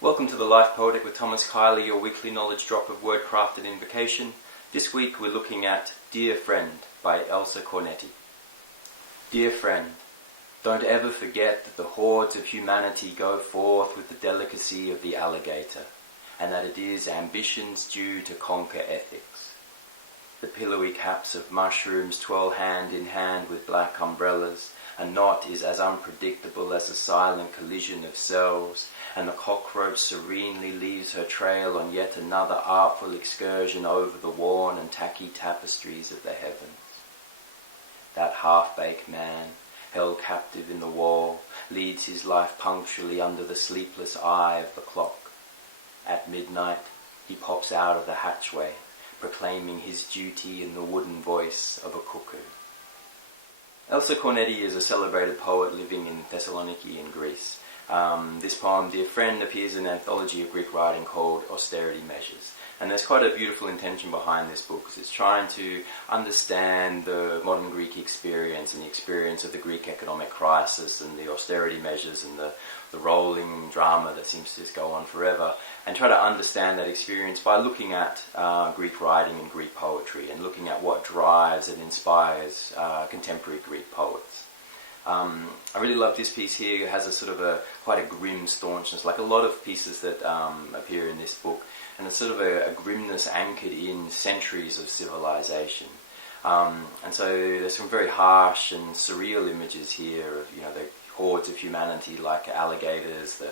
Welcome to the Life Poetic with Thomas Keily, your weekly knowledge drop of word-crafted invocation. This week we're looking at Dear Friend by Elsa Korneti. Dear friend, don't ever forget that the hordes of humanity go forth with the delicacy of the alligator, and that it is ambition's due to conquer ethics. The pillowy caps of mushrooms twirl hand in hand with black umbrellas. A knot is as unpredictable as a silent collision of cells, and the cockroach serenely leaves her trail on yet another artful excursion over the worn and tacky tapestries of the heavens. That half-baked man, held captive in the wall, leads his life punctually under the sleepless eye of the clock. At midnight, he pops out of the hatchway, proclaiming his duty in the wooden voice of a cuckoo. Elsa Korneti is a celebrated poet living in Thessaloniki in Greece. This poem, Dear Friend, appears in an anthology of Greek writing called Austerity Measures. And there's quite a beautiful intention behind this book, because it's trying to understand the modern Greek experience and the experience of the Greek economic crisis and the austerity measures and the rolling drama that seems to just go on forever, and try to understand that experience by looking at Greek writing and Greek poetry and looking at what drives and inspires contemporary Greek poets. I really love this piece here. It has a sort of quite a grim staunchness, like a lot of pieces that appear in this book, and it's sort of a grimness anchored in centuries of civilization. And so there's some very harsh and surreal images here of, the hordes of humanity like alligators.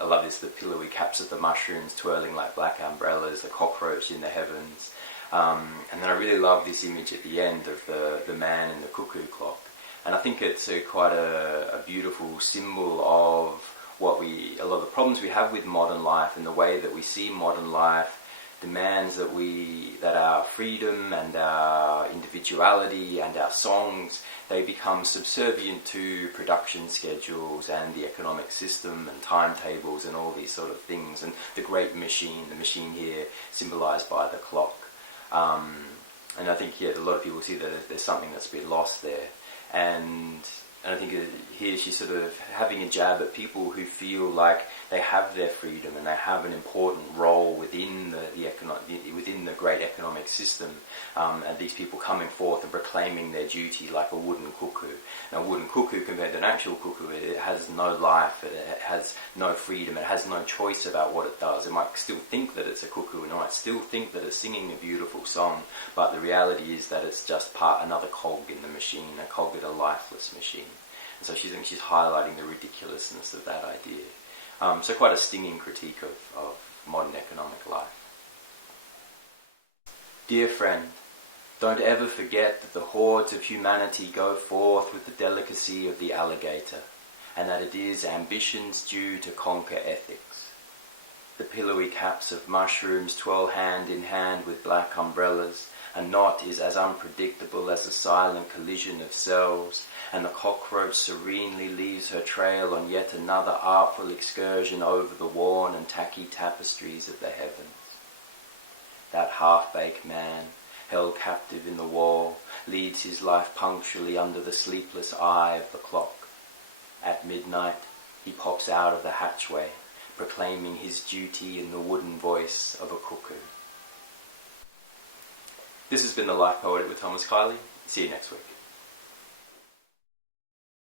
I love this, the pillowy caps of the mushrooms twirling like black umbrellas, the cockroach in the heavens. And then I really love this image at the end of the man in the cuckoo clock. And I think it's quite a beautiful symbol of a lot of the problems we have with modern life, and the way that we see modern life demands that our freedom and our individuality and our songs, they become subservient to production schedules and the economic system and timetables and all these sort of things, and the great machine, the machine here symbolized by the clock. And I think, a lot of people see that there's something that's been lost there. And I think here she's sort of having a jab at people who feel like they have their freedom and they have an important role within the great economic system, and these people coming forth and proclaiming their duty like a wooden cuckoo. Now, a wooden cuckoo compared to an actual cuckoo, it has no life, it has no freedom, it has no choice about what it does. It might still think that it's a cuckoo, and it might still think that it's singing a beautiful song, but the reality is that it's just another cog in the machine, a cog in a lifeless machine. And so she's highlighting the ridiculousness of that idea. So quite a stinging critique of modern economic life. Dear friend, don't ever forget that the hordes of humanity go forth with the delicacy of the alligator, and that it is ambition's due to conquer ethics. The pillowy caps of mushrooms twirl hand in hand with black umbrellas. A knot is as unpredictable as a silent collision of cells, and the cockroach serenely leaves her trail on yet another artful excursion over the worn and tacky tapestries of the heavens. That half-baked man, held captive in the wall, leads his life punctually under the sleepless eye of the clock. At midnight, he pops out of the hatchway, proclaiming his duty in the wooden voice of a cuckoo. This has been the Life Poetic with Thomas Keily. See you next week.